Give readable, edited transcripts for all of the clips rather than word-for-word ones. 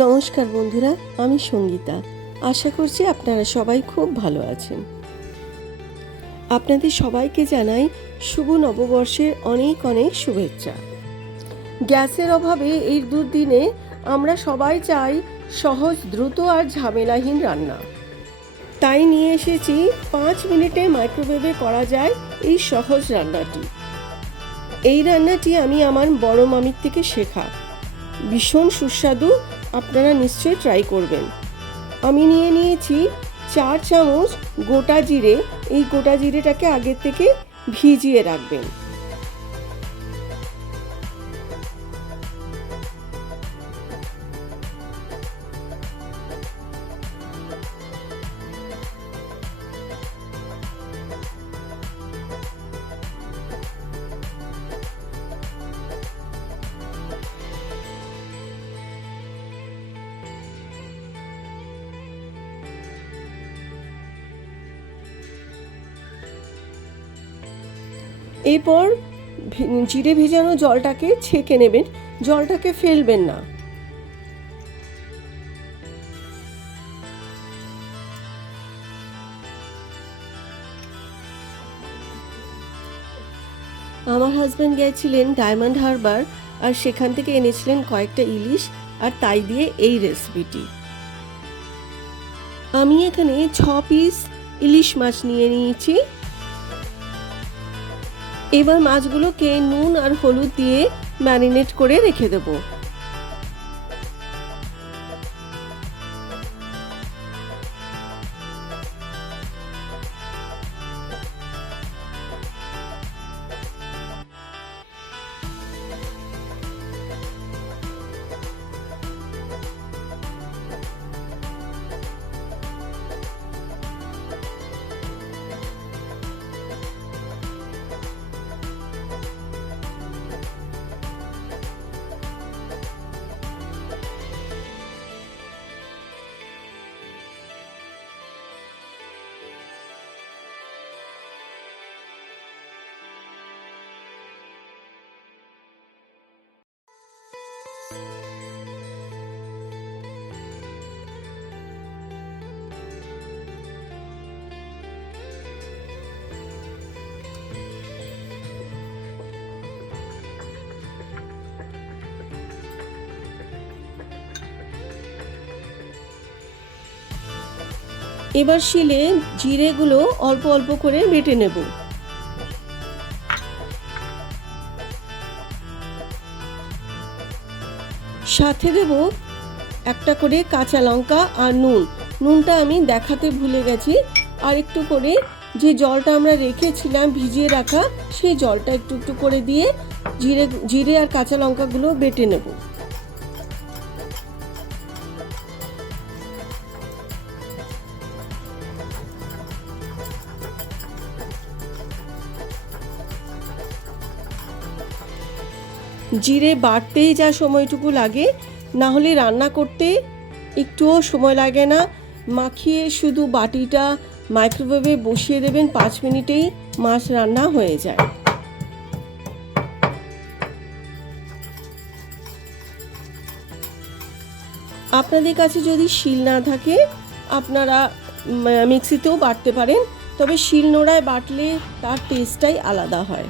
নমস্কার বন্ধুরা, আমি সঙ্গীতা। আশা করছি আপনারা সবাই খুব ভালো আছেন। আপনাদের সবাইকে জানাই শুভ নববর্ষের অনেক অনেক শুভেচ্ছা। গ্যাসের অভাবে এই দুদিনে আমরা সবাই চাই সহজ, দ্রুত আর ঝামেলাহীন রান্না। তাই নিয়ে এসেছি 5 মিনিটে মাইক্রোওয়েভে করা যায় এই সহজ রান্নাটি। এই রান্নাটি আমি আমার বড় মামির থেকে শেখা। ভীষণ সুস্বাদু, আপনারা নিশ্চয়ই ট্রাই করবেন। আমি নিয়ে নিয়েছি 4 চামচ গোটা জিরে। এই গোটা জিরেটাকে আগের থেকে ভিজিয়ে রাখবেন। এরপর জিরে ভেজানো জলটাকে ছেঁকে নেবেন, জলটাকে ফেলবেন না। আমার হাজব্যান্ড গিয়েছিলেন ডায়মন্ড হারবার, আর সেখান থেকে এনেছিলেন কয়েকটা ইলিশ, আর তাই দিয়ে এই রেসিপিটি। আমি এখানে 6 পিস ইলিশ মাছ নিয়ে নিয়েছি। এবার মাছগুলোকে নুন আর হলুদ দিয়ে ম্যারিনেট করে রেখে দেবো। এবার শিলে জিরেগুলো অল্প অল্প করে বেটে নেব। সাথে দেব একটা করে কাঁচা লঙ্কা আর নুন। নুনটা আমি দেখাতে ভুলে গেছি। আর একটু করে যে জলটা আমরা রেখেছিলাম ভিজিয়ে রাখা, সেই জলটা একটু একটু করে দিয়ে জিরে আর কাঁচা লঙ্কাগুলো বেটে নেব। জিরে বাটতেই যা সময়টুকু লাগে, না হলে রান্না করতে একটুও সময় লাগে না। মাখিয়ে শুধু বাটিটা মাইক্রোওয়েভে বসিয়ে দেবেন, 5 মিনিটেই মাছ রান্না হয়ে যায়। আপনাদের কাছে যদি শিল না থাকে, আপনারা মিক্সিতেও বাটতে পারেন, তবে শিলনোড়ায় বাটলে তার টেস্টটাই আলাদা হয়।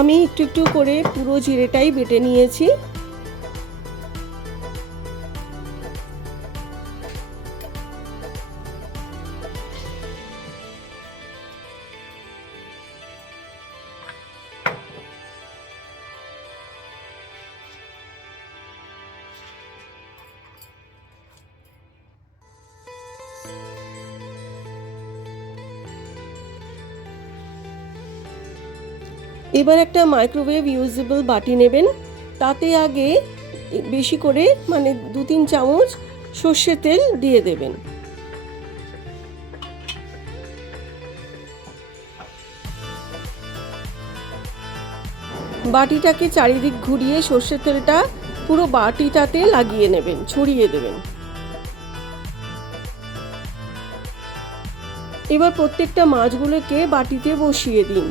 আমি একটু একটু করে পুরো জিরেটাই বেটে নিয়েছি। এবার একটা মাইক্রোওয়েভ ইউজেবল বাটি নেবেন, তাতে আগে বেশি করে 2-3 চামচ সর্ষের তেল দিয়ে দেবেন। বাটিটাকে চারিদিক ঘুরিয়ে সর্ষের তেলটা পুরো বাটিটাতে লাগিয়ে নেবেন, ছড়িয়ে দেবেন। এবার প্রত্যেকটা মাছগুলোকে বাটিতে বসিয়ে দিন।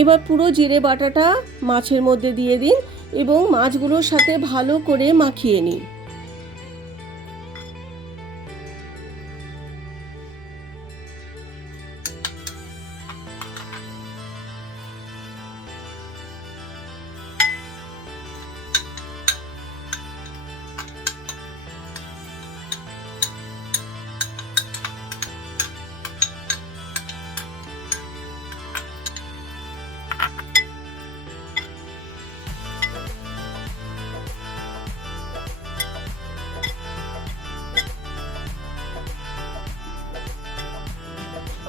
এবার পুরো জিরে বাটাটা মাছের মধ্যে দিয়ে দিন এবং মাছগুলোর সাথে ভালো করে মাখিয়ে নিন।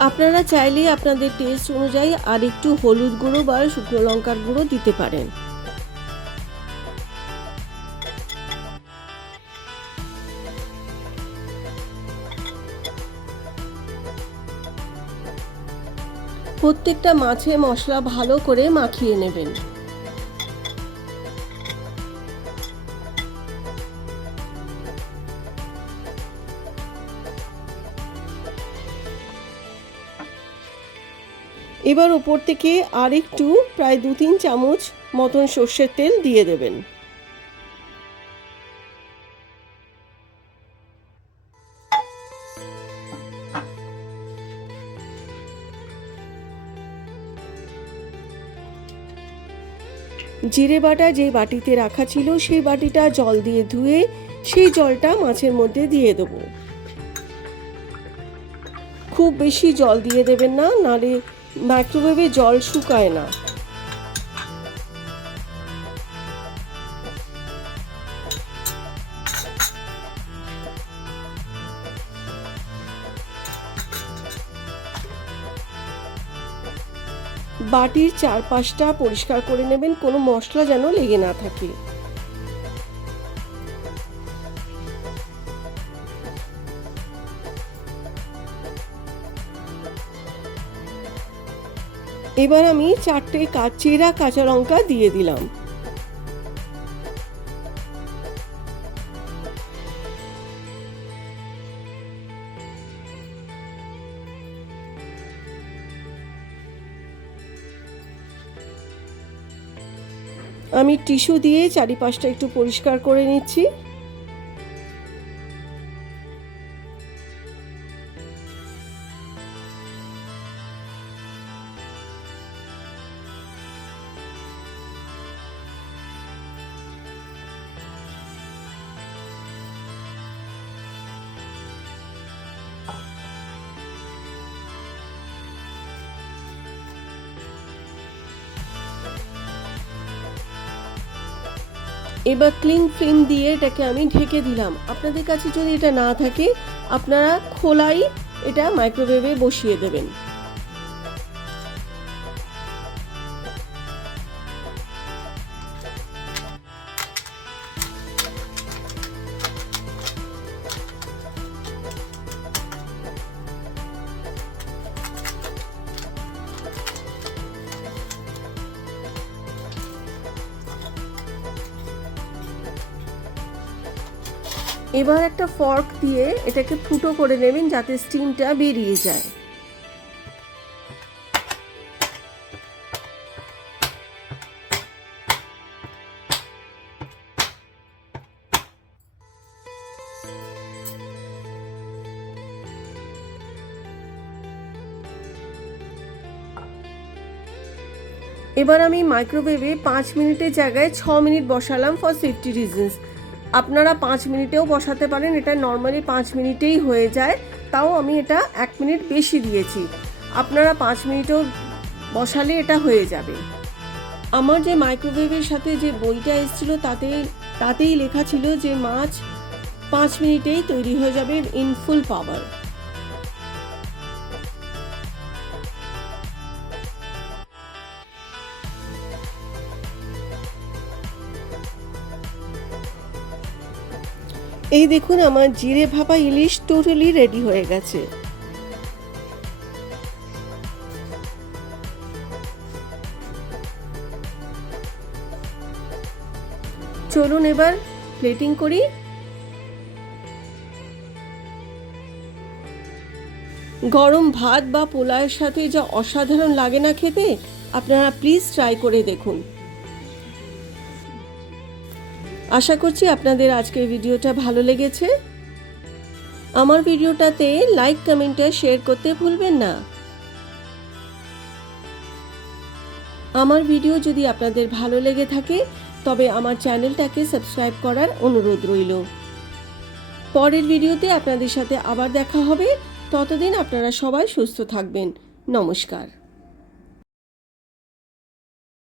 আপনারা চাইলে আপনাদের টেস্ট অনুযায়ী আর একটু হলুদ গুঁড়ো বা শুকনো লঙ্কার গুঁড়ো দিতে পারেন। প্রত্যেকটা মাছে মশলা ভালো করে মাখিয়ে নেবেন। এবার উপর থেকে আর একটু প্রায় 2-3 চামচ মতন সর্ষের তেল দিয়ে দেবেন। জিরে বাটা যে বাটিতে রাখা ছিল সেই বাটিটা জল দিয়ে ধুয়ে সেই জলটা মাছের মধ্যে দিয়ে দেব। খুব বেশি জল দিয়ে দেবেন না, নালে মাইক্রোওয়েভে জল শুকায় না। বাটির চারপাশটা পরিষ্কার করে নেবেন, কোনো মশলা যেন লেগে না থাকে। এবার আমি 4টে চেরা কাঁচা লঙ্কা দিয়ে দিলাম। আমি টিস্যু দিয়ে চারিপাশটা একটু পরিষ্কার করে নিচ্ছি। এবার ক্লিং ফিল্ম দিয়ে এটাকে আমি ঢেকে দিলাম। আপনাদের কাছে যদি এটা না থাকে আপনারা খোলাই এটা মাইক্রোওয়েভে বসিয়ে দেবেন। এবার একটা ফর্ক দিয়ে এটাকে ফুটো করে নেবেন যাতে স্টিমটা বেরিয়ে যায়। এবার আমি মাইক্রোওয়েভে 5 মিনিটের জায়গায় 6 মিনিট বসালাম ফর সেফটি রিজনস। আপনারা 5 মিনিটেও বসাতে পারেন, এটা নর্মালি 5 মিনিটেই হয়ে যায়, তাও আমি এটা 1 মিনিট বেশি দিয়েছি। আপনারা 5 মিনিটেও বসালে এটা হয়ে যাবে। আমার যে মাইক্রোওয়েভের সাথে যে বইটা এসেছিলো তাতেই লেখা ছিল যে মাছ 5 মিনিটেই তৈরি হয়ে যাবে ইন ফুল পাওয়ার। এই দেখুন আমার জিরে ভাপা ইলিশ টোটালি রেডি হয়ে গেছে। চলুন এবার প্লেটিং করি। গরম ভাত বা পোলাওয়ের সাথে যা অসাধারণ লাগে না খেতে, আপনারা প্লিজ ট্রাই করে দেখুন। আশা করছি আপনাদের আজকের ভিডিওটা ভালো লেগেছে। আমার ভিডিওটাতে লাইক, কমেন্ট আর শেয়ার করতে ভুলবেন না। আমার ভিডিও যদি আপনাদের ভালো লেগে থাকে তবে আমার চ্যানেলটাকে সাবস্ক্রাইব করার অনুরোধ রইল। পরের ভিডিওতে আপনাদের সাথে আবার দেখা হবে। ততদিন আপনারা সবাই সুস্থ থাকবেন। নমস্কার।